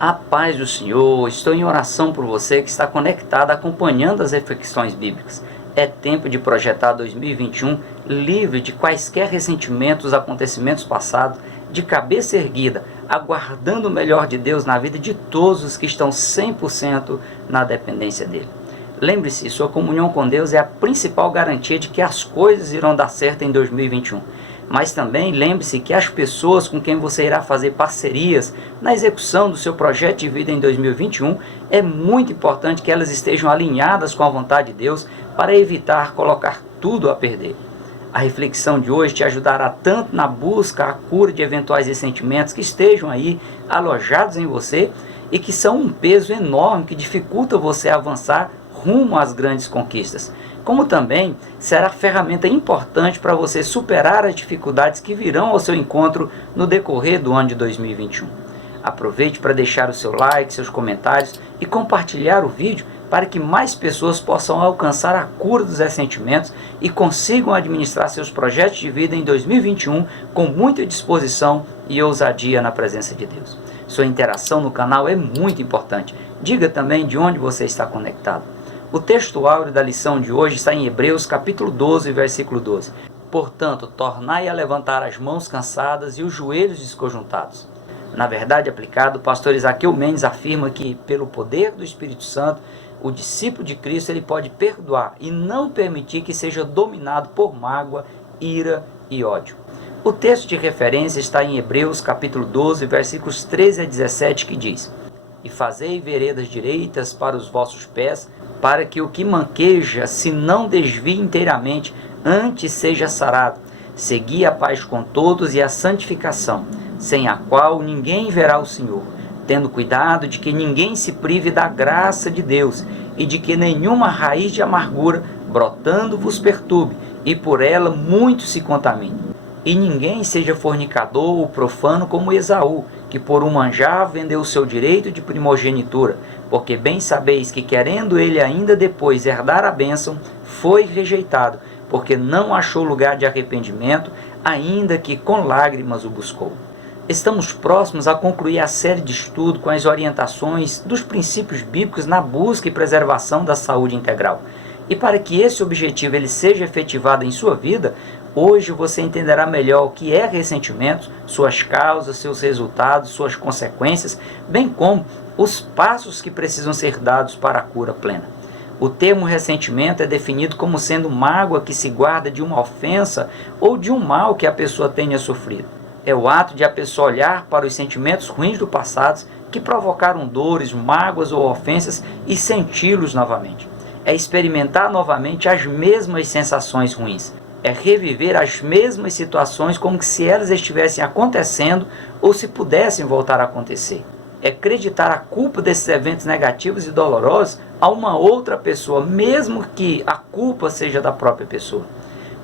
A paz do Senhor, estou em oração por você que está conectado acompanhando as reflexões bíblicas. É tempo de projetar 2021 livre de quaisquer ressentimentos, acontecimentos passados, de cabeça erguida, aguardando o melhor de Deus na vida de todos os que estão 100% na dependência dele. Lembre-se, sua comunhão com Deus é a principal garantia de que as coisas irão dar certo em 2021. Mas também lembre-se que as pessoas com quem você irá fazer parcerias na execução do seu projeto de vida em 2021, é muito importante que elas estejam alinhadas com a vontade de Deus para evitar colocar tudo a perder. A reflexão de hoje te ajudará tanto na busca, a cura de eventuais ressentimentos que estejam aí alojados em você e que são um peso enorme que dificulta você avançar rumo às grandes conquistas, como também será ferramenta importante para você superar as dificuldades que virão ao seu encontro no decorrer do ano de 2021. Aproveite para deixar o seu like, seus comentários e compartilhar o vídeo para que mais pessoas possam alcançar a cura dos ressentimentos e consigam administrar seus projetos de vida em 2021 com muita disposição e ousadia na presença de Deus. Sua interação no canal é muito importante. Diga também de onde você está conectado. O texto áureo da lição de hoje está em Hebreus capítulo 12, versículo 12. Portanto, tornai a levantar as mãos cansadas e os joelhos desconjuntados. Na verdade aplicado, o pastor Isaqueu Mendes afirma que, pelo poder do Espírito Santo, o discípulo de Cristo ele pode perdoar e não permitir que seja dominado por mágoa, ira e ódio. O texto de referência está em Hebreus capítulo 12, versículos 13 a 17, que diz: E fazei veredas direitas para os vossos pés, para que o que manqueja se não desvie inteiramente, antes seja sarado. Segui a paz com todos e a santificação, sem a qual ninguém verá o Senhor, tendo cuidado de que ninguém se prive da graça de Deus, e de que nenhuma raiz de amargura, brotando, vos perturbe, e por ela muitos se contaminem. E ninguém seja fornicador ou profano como Esaú, que por um manjar vendeu o seu direito de primogenitura, porque bem sabeis que, querendo ele ainda depois herdar a bênção, foi rejeitado, porque não achou lugar de arrependimento, ainda que com lágrimas o buscou. Estamos próximos a concluir a série de estudo com as orientações dos princípios bíblicos na busca e preservação da saúde integral. E para que esse objetivo ele seja efetivado em sua vida, hoje você entenderá melhor o que é ressentimento, suas causas, seus resultados, suas consequências, bem como os passos que precisam ser dados para a cura plena. O termo ressentimento é definido como sendo mágoa que se guarda de uma ofensa ou de um mal que a pessoa tenha sofrido. É o ato de a pessoa olhar para os sentimentos ruins do passado que provocaram dores, mágoas ou ofensas e senti-los novamente. É experimentar novamente as mesmas sensações ruins. É reviver as mesmas situações como se elas estivessem acontecendo ou se pudessem voltar a acontecer. É acreditar a culpa desses eventos negativos e dolorosos a uma outra pessoa, mesmo que a culpa seja da própria pessoa.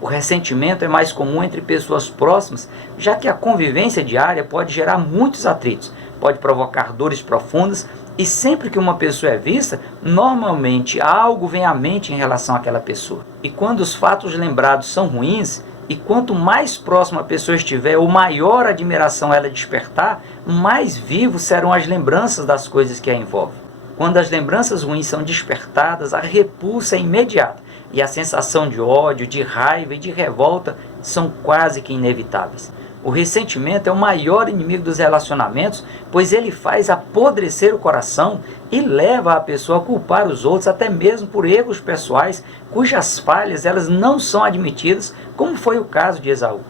O ressentimento é mais comum entre pessoas próximas, já que a convivência diária pode gerar muitos atritos, pode provocar dores profundas e sempre que uma pessoa é vista, normalmente algo vem à mente em relação àquela pessoa. E quando os fatos lembrados são ruins, e quanto mais próxima a pessoa estiver, ou maior admiração ela despertar, mais vivos serão as lembranças das coisas que a envolvem. Quando as lembranças ruins são despertadas, a repulsa é imediata, e a sensação de ódio, de raiva e de revolta são quase que inevitáveis. O ressentimento é o maior inimigo dos relacionamentos, pois ele faz apodrecer o coração e leva a pessoa a culpar os outros, até mesmo por erros pessoais, cujas falhas elas não são admitidas, como foi o caso de Esaú.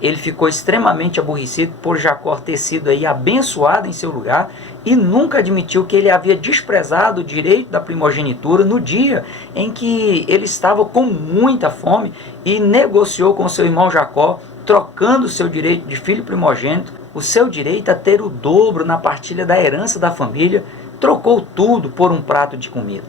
Ele ficou extremamente aborrecido por Jacó ter sido abençoado em seu lugar e nunca admitiu que ele havia desprezado o direito da primogenitura no dia em que ele estava com muita fome e negociou com seu irmão Jacó, trocando o seu direito de filho primogênito, o seu direito a ter o dobro na partilha da herança da família, trocou tudo por um prato de comida.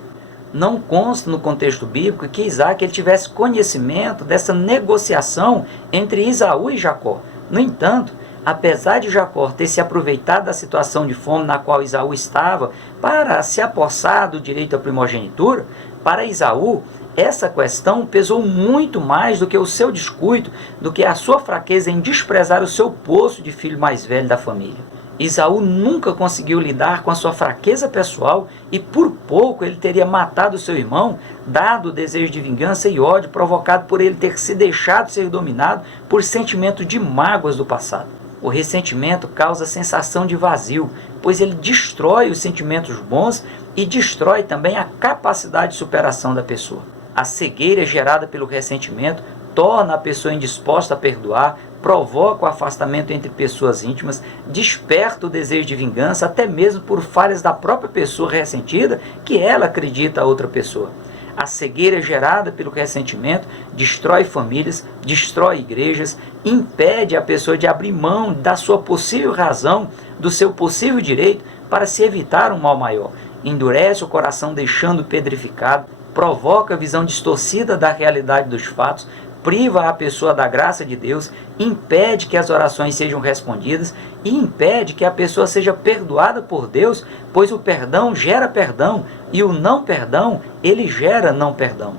Não consta no contexto bíblico que Isaac ele tivesse conhecimento dessa negociação entre Esaú e Jacó. No entanto, apesar de Jacó ter se aproveitado da situação de fome na qual Esaú estava para se apossar do direito à primogenitura, para Esaú essa questão pesou muito mais do que o seu descuido, do que a sua fraqueza em desprezar o seu posto de filho mais velho da família. Esaú nunca conseguiu lidar com a sua fraqueza pessoal e por pouco ele teria matado seu irmão, dado o desejo de vingança e ódio provocado por ele ter se deixado ser dominado por sentimento de mágoas do passado. O ressentimento causa sensação de vazio, pois ele destrói os sentimentos bons e destrói também a capacidade de superação da pessoa. A cegueira gerada pelo ressentimento torna a pessoa indisposta a perdoar, provoca o afastamento entre pessoas íntimas, desperta o desejo de vingança, até mesmo por falhas da própria pessoa ressentida que ela acredita a outra pessoa. A cegueira gerada pelo ressentimento destrói famílias, destrói igrejas, impede a pessoa de abrir mão da sua possível razão, do seu possível direito para se evitar um mal maior. Endurece o coração deixando pedrificado, provoca a visão distorcida da realidade dos fatos, priva a pessoa da graça de Deus, impede que as orações sejam respondidas e impede que a pessoa seja perdoada por Deus, pois o perdão gera perdão e o não perdão, ele gera não perdão.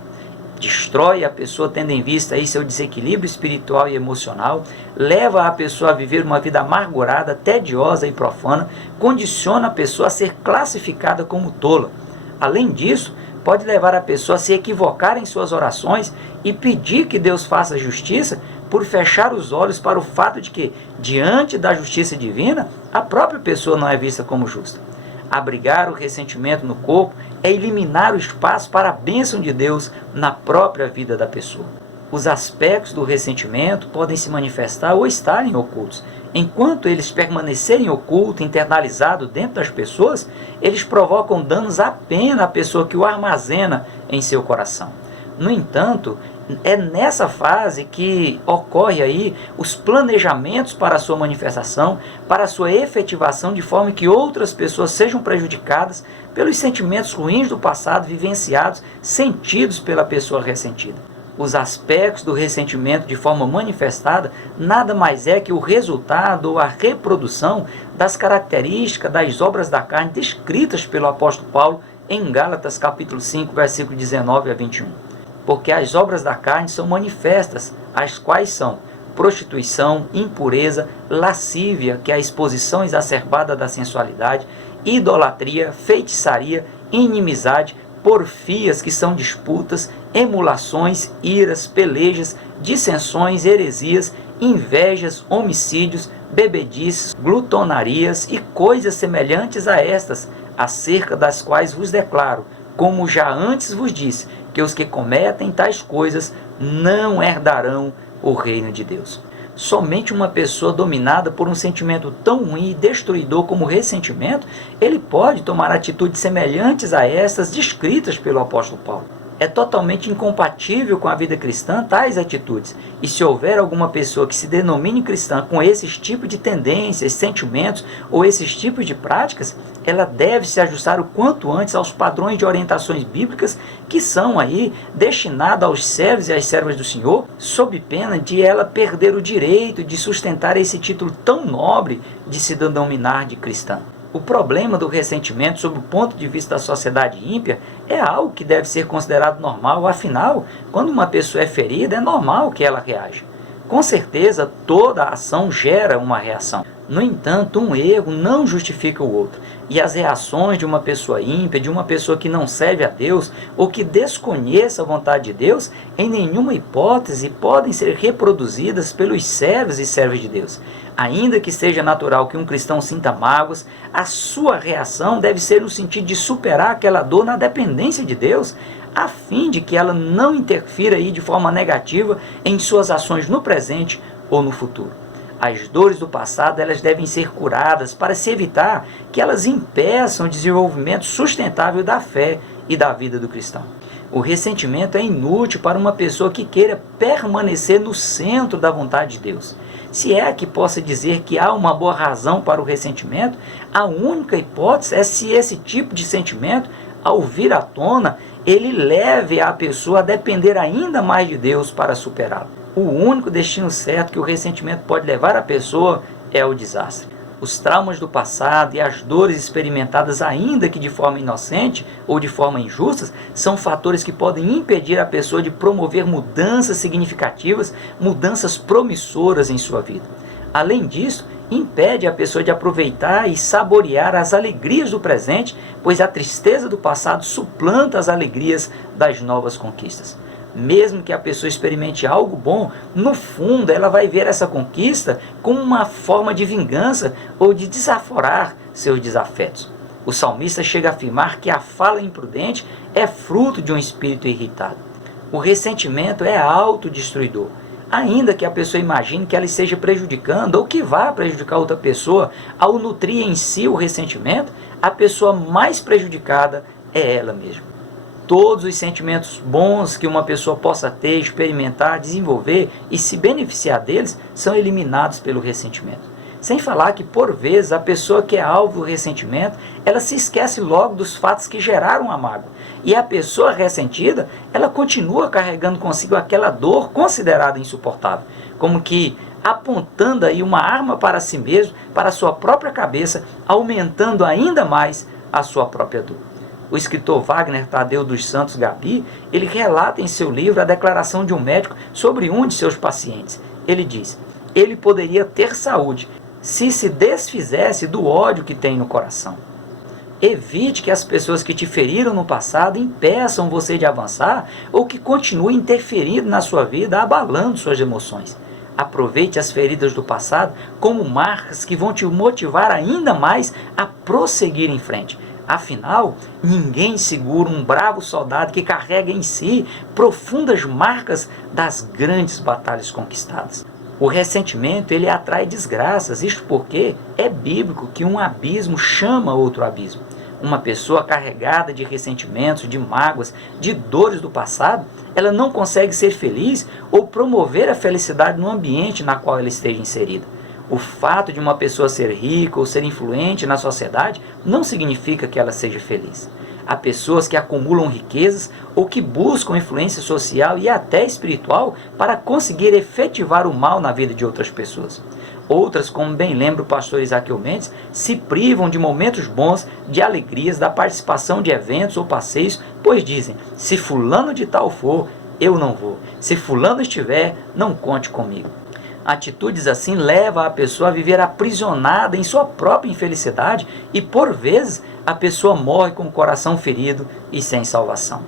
Destrói a pessoa tendo em vista aí seu desequilíbrio espiritual e emocional, leva a pessoa a viver uma vida amargurada, tediosa e profana, condiciona a pessoa a ser classificada como tola. Além disso, pode levar a pessoa a se equivocar em suas orações e pedir que Deus faça justiça por fechar os olhos para o fato de que, diante da justiça divina, a própria pessoa não é vista como justa. Abrigar o ressentimento no corpo é eliminar o espaço para a bênção de Deus na própria vida da pessoa. Os aspectos do ressentimento podem se manifestar ou estarem ocultos. Enquanto eles permanecerem ocultos, internalizados dentro das pessoas, eles provocam danos apenas à pessoa que o armazena em seu coração. No entanto, é nessa fase que ocorre aí os planejamentos para a sua manifestação, para a sua efetivação, de forma que outras pessoas sejam prejudicadas pelos sentimentos ruins do passado vivenciados, sentidos pela pessoa ressentida. Os aspectos do ressentimento de forma manifestada nada mais é que o resultado ou a reprodução das características das obras da carne descritas pelo apóstolo Paulo em Gálatas capítulo 5, versículo 19 a 21. Porque as obras da carne são manifestas, as quais são prostituição, impureza, lascívia, que é a exposição exacerbada da sensualidade, idolatria, feitiçaria, inimizade, porfias, que são disputas, emulações, iras, pelejas, dissensões, heresias, invejas, homicídios, bebedices, glutonarias e coisas semelhantes a estas, acerca das quais vos declaro, como já antes vos disse, que os que cometem tais coisas não herdarão o reino de Deus. Somente uma pessoa dominada por um sentimento tão ruim e destruidor como o ressentimento, ele pode tomar atitudes semelhantes a essas descritas pelo apóstolo Paulo. É totalmente incompatível com a vida cristã tais atitudes. E se houver alguma pessoa que se denomine cristã com esses tipos de tendências, sentimentos ou esses tipos de práticas, ela deve se ajustar o quanto antes aos padrões de orientações bíblicas que são aí destinados aos servos e às servas do Senhor, sob pena de ela perder o direito de sustentar esse título tão nobre de se denominar de cristã. O problema do ressentimento, sob o ponto de vista da sociedade ímpia, é algo que deve ser considerado normal. Afinal, quando uma pessoa é ferida, é normal que ela reaja. Com certeza, toda ação gera uma reação. No entanto, um erro não justifica o outro. E as reações de uma pessoa ímpia, de uma pessoa que não serve a Deus, ou que desconheça a vontade de Deus, em nenhuma hipótese podem ser reproduzidas pelos servos e servas de Deus. Ainda que seja natural que um cristão sinta mágoas, a sua reação deve ser no sentido de superar aquela dor na dependência de Deus, a fim de que ela não interfira aí de forma negativa em suas ações no presente ou no futuro. As dores do passado, elas devem ser curadas para se evitar que elas impeçam o desenvolvimento sustentável da fé e da vida do cristão. O ressentimento é inútil para uma pessoa que queira permanecer no centro da vontade de Deus. Se é que possa dizer que há uma boa razão para o ressentimento, a única hipótese é se esse tipo de sentimento, ao vir à tona, ele leve a pessoa a depender ainda mais de Deus para superá-lo. O único destino certo que o ressentimento pode levar a pessoa é o desastre. Os traumas do passado e as dores experimentadas, ainda que de forma inocente ou de forma injusta, são fatores que podem impedir a pessoa de promover mudanças significativas, mudanças promissoras em sua vida. Além disso, impede a pessoa de aproveitar e saborear as alegrias do presente, pois a tristeza do passado suplanta as alegrias das novas conquistas. Mesmo que a pessoa experimente algo bom, no fundo ela vai ver essa conquista como uma forma de vingança ou de desaforar seus desafetos. O salmista chega a afirmar que a fala imprudente é fruto de um espírito irritado. O ressentimento é autodestruidor. Ainda que a pessoa imagine que ela esteja prejudicando ou que vá prejudicar outra pessoa, ao nutrir em si o ressentimento, a pessoa mais prejudicada é ela mesma. Todos os sentimentos bons que uma pessoa possa ter, experimentar, desenvolver e se beneficiar deles são eliminados pelo ressentimento. Sem falar que, por vezes, a pessoa que é alvo do ressentimento, ela se esquece logo dos fatos que geraram a mágoa. E a pessoa ressentida, ela continua carregando consigo aquela dor considerada insuportável, como que apontando aí uma arma para si mesmo, para a sua própria cabeça, aumentando ainda mais a sua própria dor. O escritor Wagner Tadeu dos Santos Gabi, ele relata em seu livro a declaração de um médico sobre um de seus pacientes. Ele diz: ele poderia ter saúde se desfizesse do ódio que tem no coração. Evite que as pessoas que te feriram no passado impeçam você de avançar ou que continuem interferindo na sua vida, abalando suas emoções. Aproveite as feridas do passado como marcas que vão te motivar ainda mais a prosseguir em frente. Afinal, ninguém segura um bravo soldado que carrega em si profundas marcas das grandes batalhas conquistadas. O ressentimento, ele atrai desgraças, isto porque é bíblico que um abismo chama outro abismo. Uma pessoa carregada de ressentimentos, de mágoas, de dores do passado, ela não consegue ser feliz ou promover a felicidade no ambiente na qual ela esteja inserida. O fato de uma pessoa ser rica ou ser influente na sociedade não significa que ela seja feliz. Há pessoas que acumulam riquezas ou que buscam influência social e até espiritual para conseguir efetivar o mal na vida de outras pessoas. Outras, como bem lembra o pastor Isaqueu Mendes, se privam de momentos bons, de alegrias, da participação de eventos ou passeios, pois dizem: se fulano de tal for, eu não vou. Se fulano estiver, não conte comigo. Atitudes assim levam a pessoa a viver aprisionada em sua própria infelicidade e, por vezes, a pessoa morre com o coração ferido e sem salvação.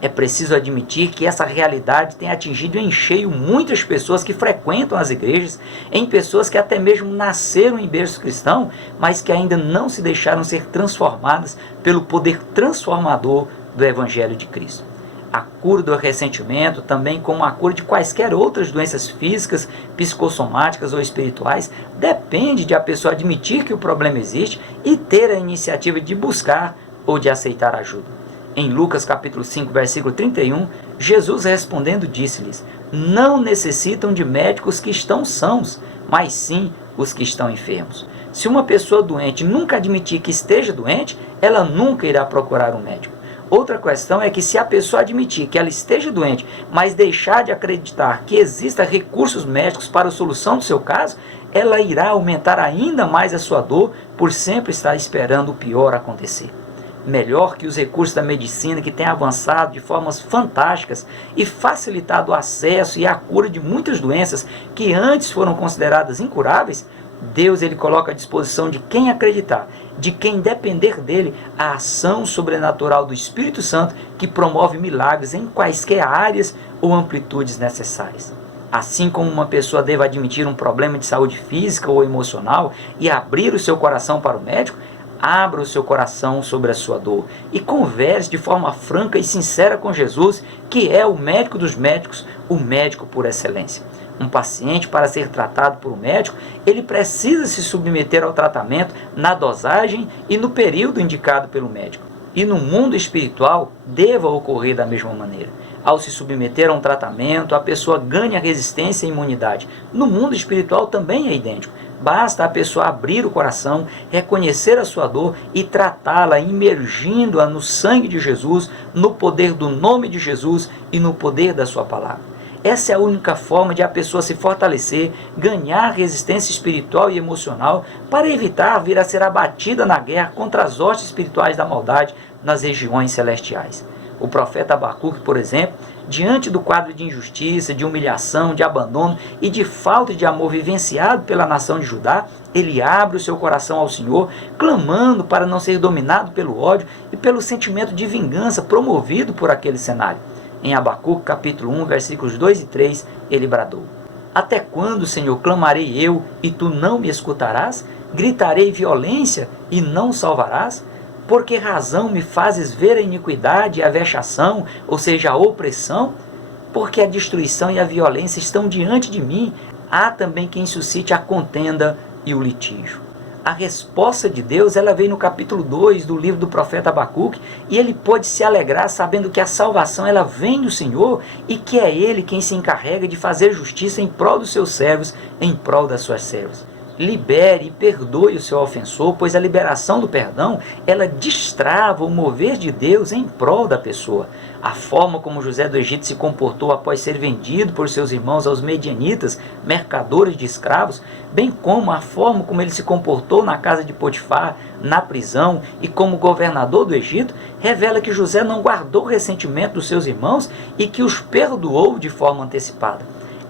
É preciso admitir que essa realidade tem atingido em cheio muitas pessoas que frequentam as igrejas, em pessoas que até mesmo nasceram em berço cristão, mas que ainda não se deixaram ser transformadas pelo poder transformador do Evangelho de Cristo. A cura do ressentimento, também como a cura de quaisquer outras doenças físicas, psicossomáticas ou espirituais, depende de a pessoa admitir que o problema existe e ter a iniciativa de buscar ou de aceitar ajuda. Em Lucas capítulo 5, versículo 31, Jesus respondendo disse-lhes: não necessitam de médicos que estão sãos, mas sim os que estão enfermos. Se uma pessoa doente nunca admitir que esteja doente, ela nunca irá procurar um médico. Outra questão é que se a pessoa admitir que ela esteja doente, mas deixar de acreditar que existam recursos médicos para a solução do seu caso, ela irá aumentar ainda mais a sua dor por sempre estar esperando o pior acontecer. Melhor que os recursos da medicina, que têm avançado de formas fantásticas e facilitado o acesso e a cura de muitas doenças que antes foram consideradas incuráveis, Deus ele coloca à disposição de quem acreditar, de quem depender dele, a ação sobrenatural do Espírito Santo que promove milagres em quaisquer áreas ou amplitudes necessárias. Assim como uma pessoa deve admitir um problema de saúde física ou emocional e abrir o seu coração para o médico, abra o seu coração sobre a sua dor e converse de forma franca e sincera com Jesus, que é o médico dos médicos, o médico por excelência. Um paciente, para ser tratado por um médico, ele precisa se submeter ao tratamento na dosagem e no período indicado pelo médico. E no mundo espiritual, deva ocorrer da mesma maneira. Ao se submeter a um tratamento, a pessoa ganha resistência e imunidade. No mundo espiritual também é idêntico. Basta a pessoa abrir o coração, reconhecer a sua dor e tratá-la, imergindo-a no sangue de Jesus, no poder do nome de Jesus e no poder da sua palavra. Essa é a única forma de a pessoa se fortalecer, ganhar resistência espiritual e emocional para evitar vir a ser abatida na guerra contra as hostes espirituais da maldade nas regiões celestiais. O profeta Abacuque, por exemplo, diante do quadro de injustiça, de humilhação, de abandono e de falta de amor vivenciado pela nação de Judá, ele abre o seu coração ao Senhor, clamando para não ser dominado pelo ódio e pelo sentimento de vingança promovido por aquele cenário. Em Abacuque, capítulo 1, versículos 2 e 3, ele bradou: Até quando, Senhor, clamarei eu, e tu não me escutarás? Gritarei violência, e não salvarás? Por que razão me fazes ver a iniquidade e a vexação, ou seja, a opressão? Porque a destruição e a violência estão diante de mim, há também quem suscite a contenda e o litígio. A resposta de Deus, ela vem no capítulo 2 do livro do profeta Abacuque, e ele pode se alegrar sabendo que a salvação ela vem do Senhor e que é ele quem se encarrega de fazer justiça em prol dos seus servos, em prol das suas servas. Libere e perdoe o seu ofensor, pois a liberação do perdão, ela destrava o mover de Deus em prol da pessoa. A forma como José do Egito se comportou após ser vendido por seus irmãos aos medianitas, mercadores de escravos, bem como a forma como ele se comportou na casa de Potifar, na prisão e como governador do Egito, revela que José não guardou ressentimento dos seus irmãos e que os perdoou de forma antecipada.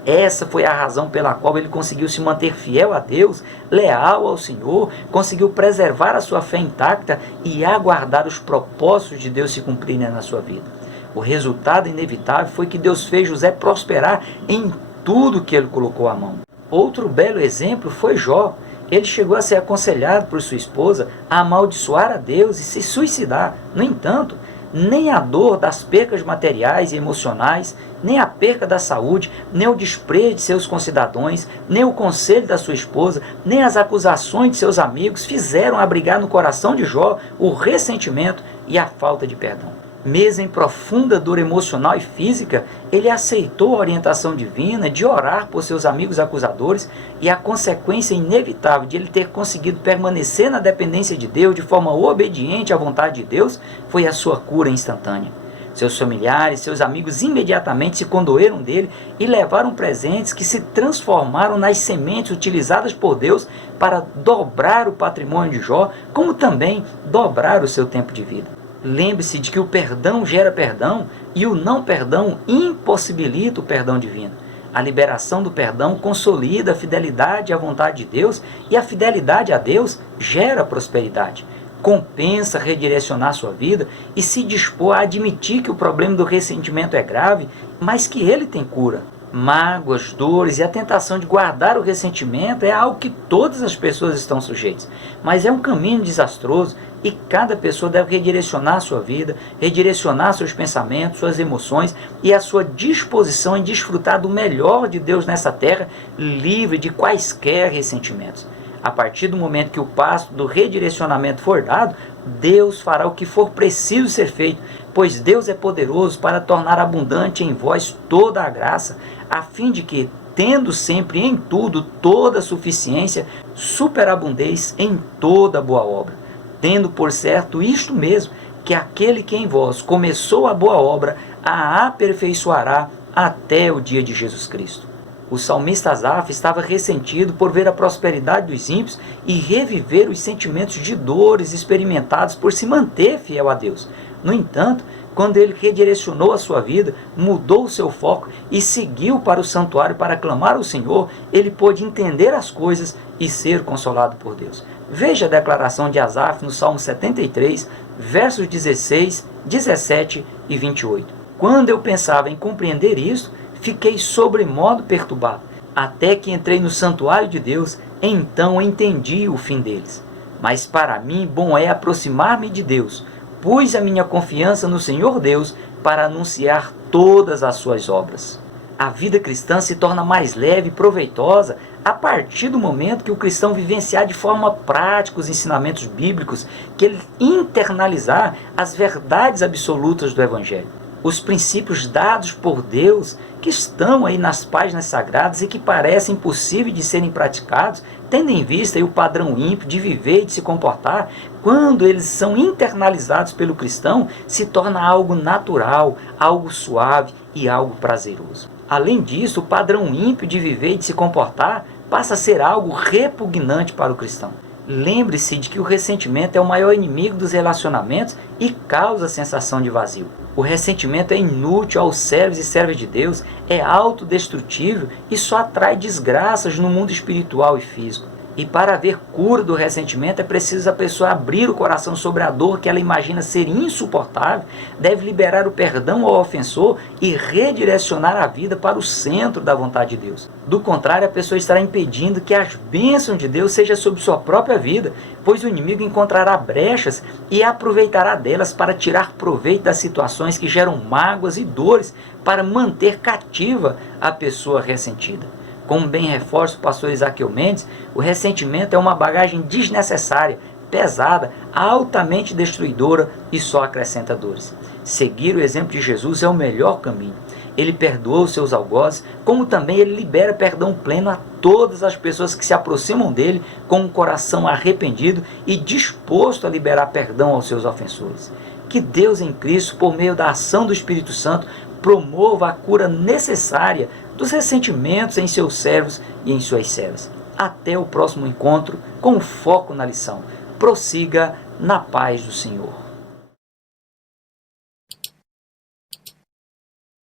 Essa foi a razão pela qual ele conseguiu se manter fiel a Deus, leal ao Senhor, conseguiu preservar a sua fé intacta e aguardar os propósitos de Deus se cumprirem na sua vida. O resultado inevitável foi que Deus fez José prosperar em tudo que ele colocou à mão. Outro belo exemplo foi Jó. Ele chegou a ser aconselhado por sua esposa a amaldiçoar a Deus e se suicidar. No entanto, nem a dor das percas materiais e emocionais, nem a perca da saúde, nem o desprezo de seus concidadãos, nem o conselho da sua esposa, nem as acusações de seus amigos fizeram abrigar no coração de Jó o ressentimento e a falta de perdão. Mesmo em profunda dor emocional e física, ele aceitou a orientação divina de orar por seus amigos acusadores, e a consequência inevitável de ele ter conseguido permanecer na dependência de Deus de forma obediente à vontade de Deus foi a sua cura instantânea. Seus familiares, seus amigos imediatamente se condoeram dele e levaram presentes que se transformaram nas sementes utilizadas por Deus para dobrar o patrimônio de Jó, como também dobrar o seu tempo de vida. Lembre-se de que o perdão gera perdão e o não perdão impossibilita o perdão divino. A liberação do perdão consolida a fidelidade à vontade de Deus, e a fidelidade a Deus gera prosperidade. Compensa redirecionar sua vida e se dispor a admitir que o problema do ressentimento é grave, mas que ele tem cura. Mágoas, dores e a tentação de guardar o ressentimento é algo que todas as pessoas estão sujeitas, mas é um caminho desastroso e cada pessoa deve redirecionar sua vida, redirecionar seus pensamentos, suas emoções e a sua disposição em desfrutar do melhor de Deus nessa terra, livre de quaisquer ressentimentos. A partir do momento que o passo do redirecionamento for dado, Deus fará o que for preciso ser feito, pois Deus é poderoso para tornar abundante em vós toda a graça, a fim de que, tendo sempre em tudo toda a suficiência, superabundeis em toda boa obra, tendo por certo isto mesmo, que aquele que em vós começou a boa obra a aperfeiçoará até o dia de Jesus Cristo. O salmista Asaf estava ressentido por ver a prosperidade dos ímpios e reviver os sentimentos de dores experimentados por se manter fiel a Deus. No entanto, quando ele redirecionou a sua vida, mudou o seu foco e seguiu para o santuário para clamar ao Senhor, ele pôde entender as coisas e ser consolado por Deus. Veja a declaração de Asaf no Salmo 73, versos 16, 17 e 28. Quando eu pensava em compreender isso, fiquei sobremodo perturbado, até que entrei no santuário de Deus, então entendi o fim deles. Mas para mim bom é aproximar-me de Deus, pus a minha confiança no Senhor Deus para anunciar todas as suas obras. A vida cristã se torna mais leve e proveitosa a partir do momento que o cristão vivenciar de forma prática os ensinamentos bíblicos, que ele internalizar as verdades absolutas do Evangelho. Os princípios dados por Deus, que estão aí nas páginas sagradas e que parecem impossíveis de serem praticados, tendo em vista aí o padrão ímpio de viver e de se comportar, quando eles são internalizados pelo cristão, se torna algo natural, algo suave e algo prazeroso. Além disso, o padrão ímpio de viver e de se comportar passa a ser algo repugnante para o cristão. Lembre-se de que o ressentimento é o maior inimigo dos relacionamentos e causa a sensação de vazio. O ressentimento é inútil aos servos e servas de Deus, é autodestrutível e só atrai desgraças no mundo espiritual e físico. E para haver cura do ressentimento é preciso a pessoa abrir o coração sobre a dor que ela imagina ser insuportável, deve liberar o perdão ao ofensor e redirecionar a vida para o centro da vontade de Deus. Do contrário, a pessoa estará impedindo que as bênçãos de Deus sejam sobre sua própria vida, pois o inimigo encontrará brechas e aproveitará delas para tirar proveito das situações que geram mágoas e dores para manter cativa a pessoa ressentida. Como bem reforça o pastor Isaqueu Mendes, o ressentimento é uma bagagem desnecessária, pesada, altamente destruidora e só acrescenta dores. Seguir o exemplo de Jesus é o melhor caminho. Ele perdoou os seus algozes, como também ele libera perdão pleno a todas as pessoas que se aproximam dele com um coração arrependido e disposto a liberar perdão aos seus ofensores. Que Deus em Cristo, por meio da ação do Espírito Santo, promova a cura necessária dos ressentimentos em seus servos e em suas servas. Até o próximo encontro com foco na lição. Prossiga na paz do Senhor.